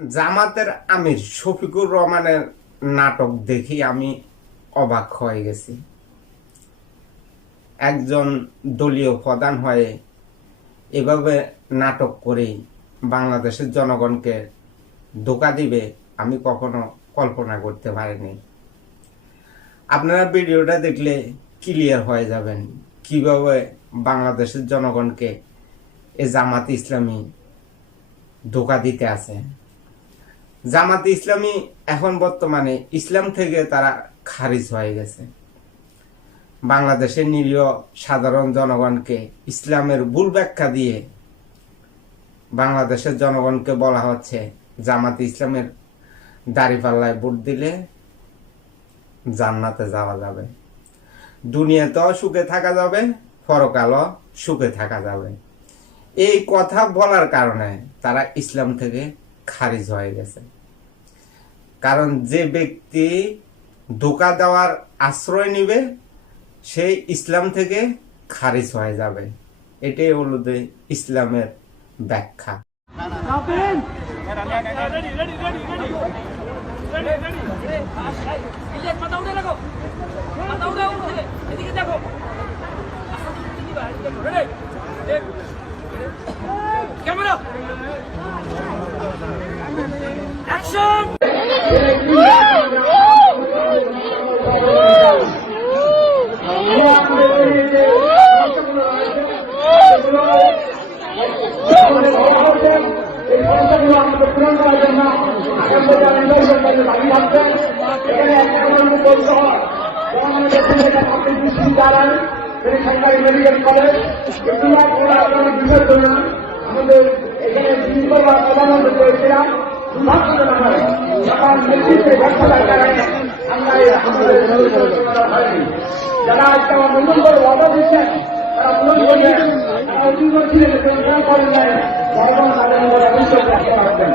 জামাতের আমির শফিকুর রহমানের নাটক দেখি আমি অবাক হয়ে গেছি। একজন দলীয় প্রধান হয়ে এভাবে নাটক করেই বাংলাদেশের জনগণকে ধোঁকা দিবে আমি কখনো কল্পনা করতে পারিনি। আপনারা ভিডিওটা দেখলে ক্লিয়ার হয়ে যাবেন কিভাবে বাংলাদেশের জনগণকে এ জামাত ইসলামী ধোঁকা দিতে আছে। জামাত ইসলামী এখন বর্তমানে ইসলাম থেকে তারা খারিজ হয়ে গেছে। বাংলাদেশের নিরীহ সাধারণ জনগণকে ইসলামের ভুল ব্যাখ্যা দিয়ে বাংলাদেশের জনগণকে বলা হচ্ছে জামাত ইসলামের দাড়িপাল্লায় ভোট দিলে জান্নাতে যাওয়া যাবে, দুনিয়াতেও সুখে থাকা যাবে, পরকালও সুখে থাকা যাবে। এই কথা বলার কারণে তারা ইসলাম থেকে খারিজ হয়ে গেছে। কারণ যে ব্যক্তি ধোঁকা দেওয়ার আশ্রয় নিবে সেই ইসলাম থেকে খারিজ হয়ে যাবে। এটাই হলো যে ইসলামের ব্যাখ্যা। সরকারি মেডিকেল কলেজ আমাদের এখানে প্রধানমন্ত্রী করেছিলাম যারা আজকে আমার নতুন করে অর্ডার দিচ্ছেন তারা পূরণ করছেন, তারা নতুন করছিলেন করেন নাই, সাধারণ রাখতে পারছেন।